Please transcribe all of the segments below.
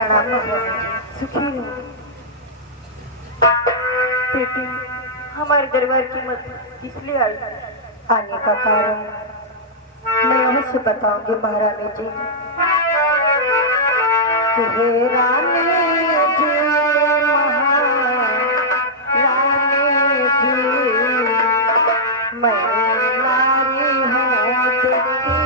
प्रणाम महाराज, सुखी हो। बेटी, हमारे दरबार की मत किस लिए आई? आने का कारण मैं अवश्य बताऊंगी महारानी जी। कि हे रानी जी, महारानी जी, मैं नारी हूँ देखी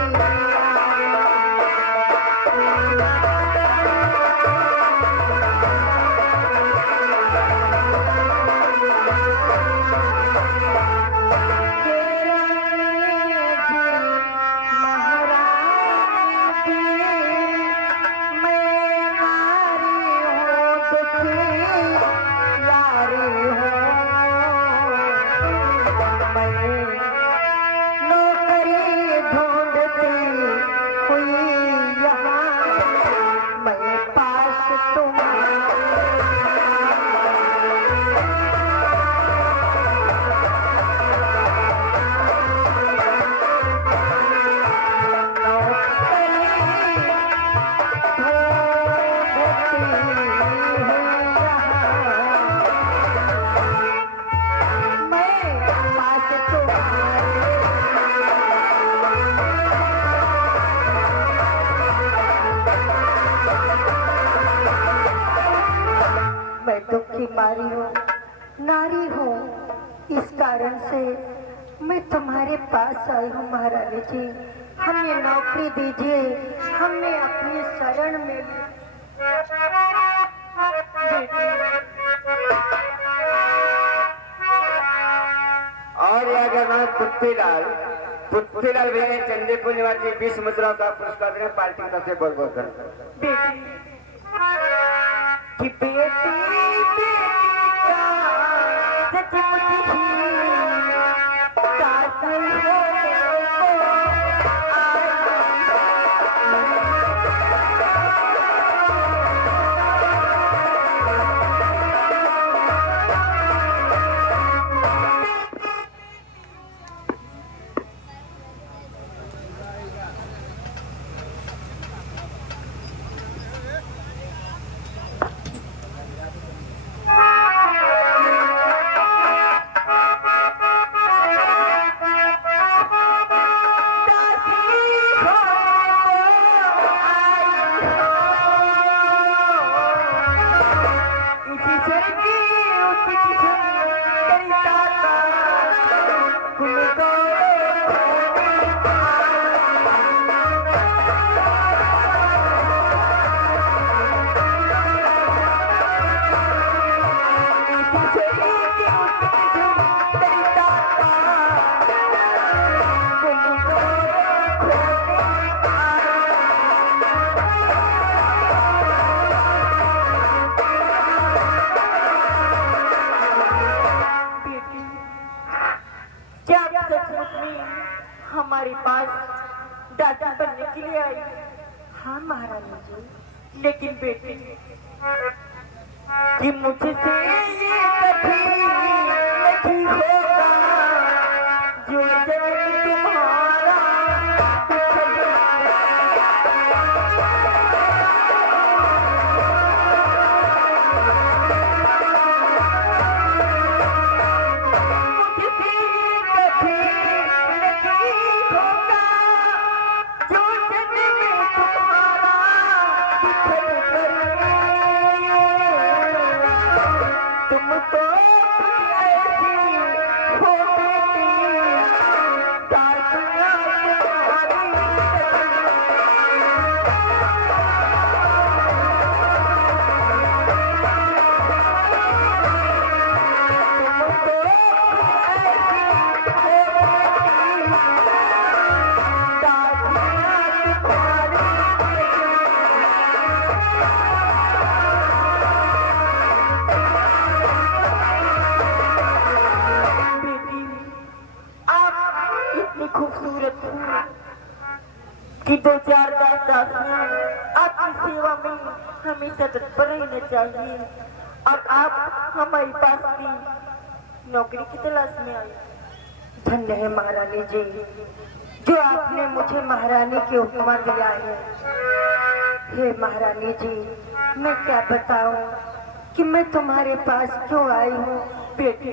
दुखी मारी हूँ, नारी हूँ। इस कारण से मैं तुम्हारे पास आई हूँ महारानी जी। हमें नौकरी दीजिए, हमें अपनी शरण में और यह जगह पृथ्वीलाल भैया ने चंदीपुर निवासी 20 मुद्राओं का पुरस्कार देने पार्टी की तरफ से बहुत बहुत धन्यवाद। हमारे पास दादी बनने के लिए आई? हाँ महारानी जी। लेकिन बेटी, कि मुझसे ये कभी नहीं होगा जो जन्म तुम्हारा खूबसूरत कि 2-4 दासियां आपकी सेवा में हमेशा तत्पर रहना चाहिए। और आप हमारे पास की नौकरी की तलाश में आई। धन्य है महारानी जी, जो आपने मुझे महारानी की उपमा दिया है। हे महारानी जी, मैं क्या बताऊं कि मैं तुम्हारे पास क्यों आई हूँ। बेटी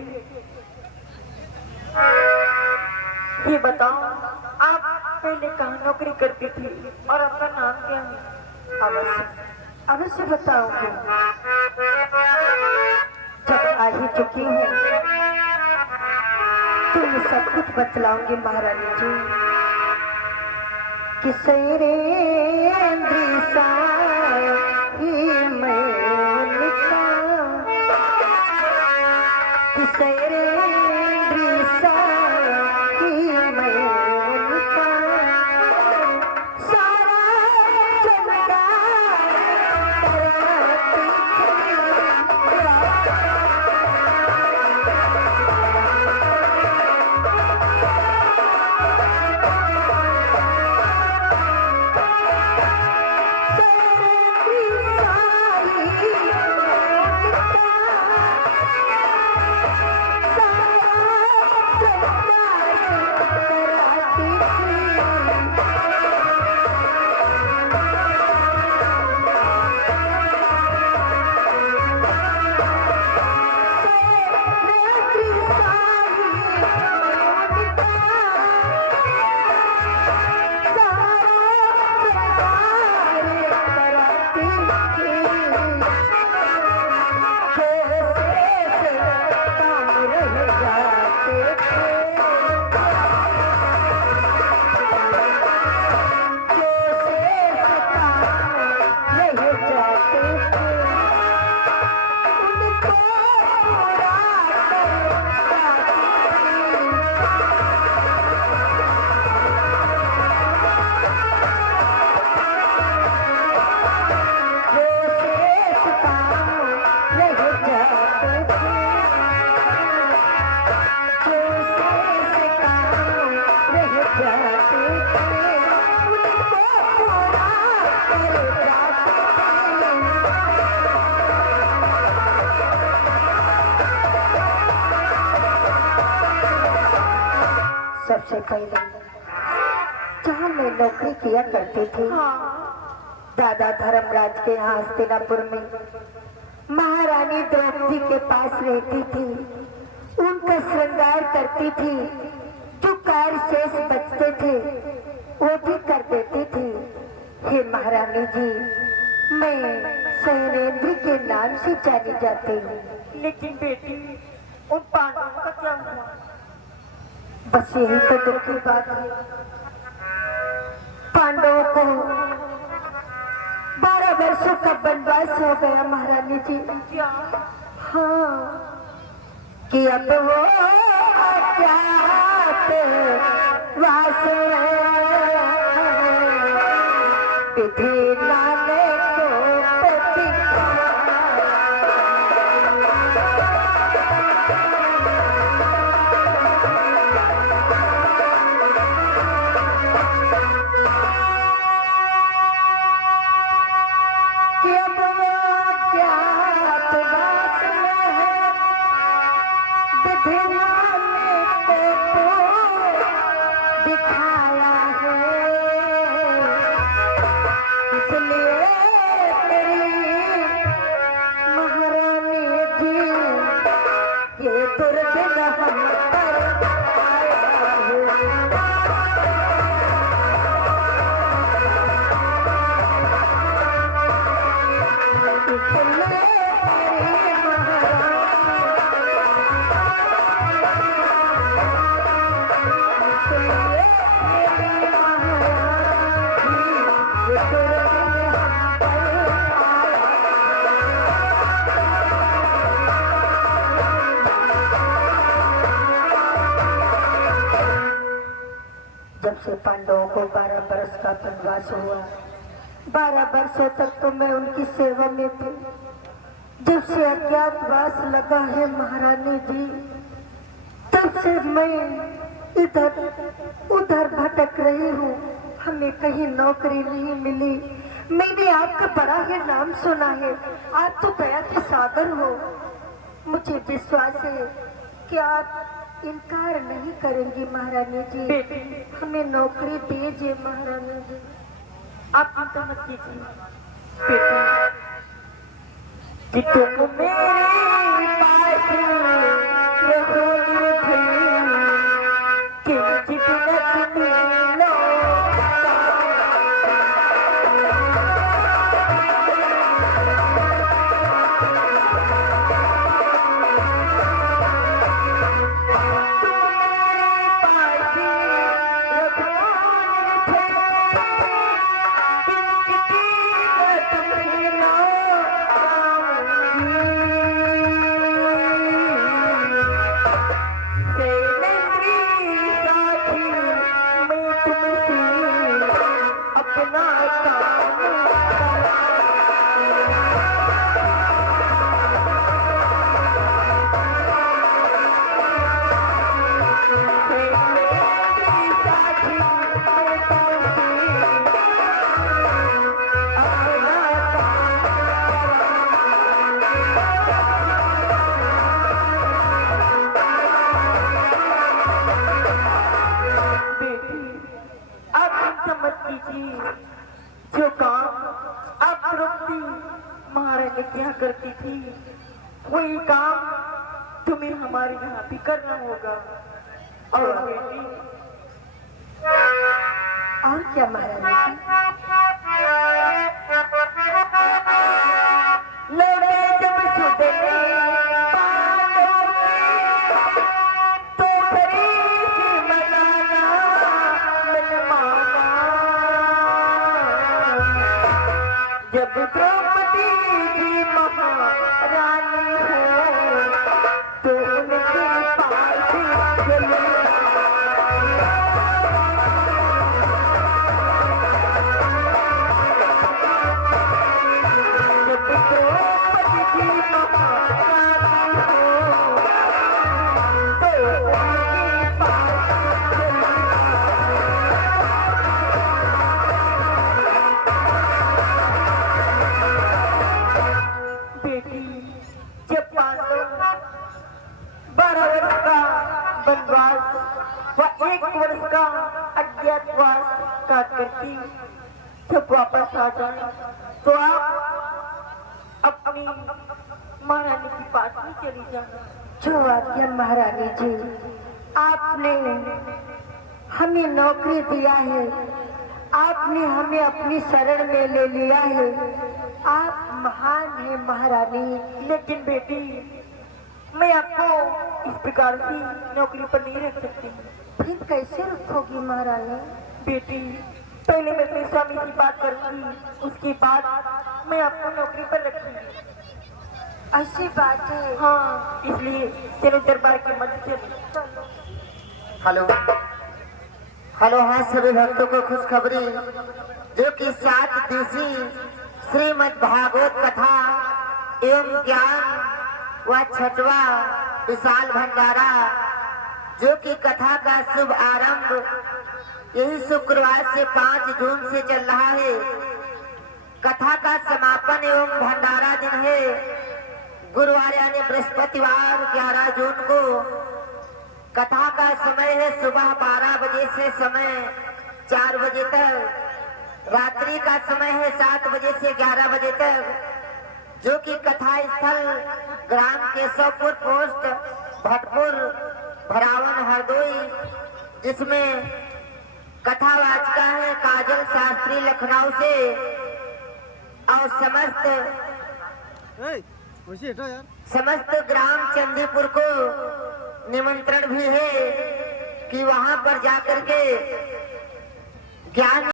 ये बताओ, आप पहले कहाँ नौकरी करती थी और आपका नाम क्या है? अवश्य अवश्य बताऊंगी। जब आ ही चुकी हूँ तो मैं सब कुछ बतलाऊंगी महारानी जी। कि सैरे दृसा ही मैं उनका, कि सैरे दृसा ही मैं उनका, सारा चमका सबसे पहले जहाँ मैं नौकरी किया करती थी, दादा धर्मराज के यहाँ हस्तिनापुर में महारानी द्रौपदी के पास रहती थी, उनका श्रृंगार करती थी, जो कार्य शेष बचते थे वो भी कर देती थी। हे महारानी जी, मैं सैरेंद्र के नाम से जानी जाती हूँ। लेकिन बेटी, उन पांडवों का क्या हुआ? बस यही तो दुख की बात है। पांडवों को 12 वर्षों का वनवास हो गया महारानी जी। क्या? हाँ, कि अब वो वास विधि नामे को जब से पांडवों को 12 वर्ष का वनवास हुआ, 12 वर्षों तक तो मैं उनकी सेवा में थी। जब से अज्ञातवास लगा है महारानी जी, तब से मैं इधर उधर भटक रही हूँ। हमें कहीं नौकरी नहीं मिली। मैंने आपका बड़ा ही नाम सुना है, आप तो दया के सागर हो। मुझे विश्वास है कि आप इनकार नहीं करेंगी महारानी जी। हमें नौकरी दीजिए महारानी जी। आप चिंता मत कीजिए बेटी, कि तुम मेरे पास रहो निर्भय, किंचित न तुम्हें लौटा। अपना काम जो काम आप द्रौपदी महारानी क्या करती थी, वही काम तुम्हें हमारे यहाँ भी करना होगा। और बेटी, और क्या महारानी? लौटे जब सुदने पालों में, तो घड़ी से मनाना मनमाना। जब द्रौपदी जी महारानी हो, तो उनके पास चले। जब द्रौपदी जी महारानी हो, तो उनके पास चले। बेटी, जब पांडव 12 वर्ष का वनवास व 1 वर्ष का अज्ञातवास काट करती जब वापस आ जाए, तो आप अपनी महारानी के पास में चली जाना। जो आज्ञा महारानी जी, आपने हमें नौकरी दिया है, आपने हमें अपनी शरण में ले लिया है, आप महान है महारानी। लेकिन बेटी, मैं आपको इस प्रकार से नौकरी पर नहीं रख सकती। फिर कैसे रखोगी महारानी? बेटी, पहले मैं अपने स्वामी से बात करूंगी, उसके बाद मैं आपको नौकरी पर रखूंगी। ऐसी बात है? हाँ, इसलिए चलो दरबार के मध्य चलो। हेलो हेलो, हाँ सभी भक्तों को खुशखबरी, जो कि 7 दिवसीय श्रीमद् भागवत कथा एवं ज्ञान व 6वां विशाल भंडारा, जो कि कथा का शुभ आरंभ यही शुक्रवार से 5 जून से चल रहा है। कथा का समापन एवं भंडारा दिन है गुरुवार यानी बृहस्पतिवार 11 जून को। कथा का समय है सुबह 12 बजे से समय 4 बजे तक, रात्रि का समय है 7 बजे से 11 बजे तक, जो कि कथा स्थल ग्राम केशवपुर पोस्ट भटपुर भरावन हरदोई, जिसमें कथावाचिका है काजल शास्त्री लखनऊ से। और समस्त ग्राम चंदीपुर को निमंत्रण भी है कि वहां पर जाकर के ज्ञान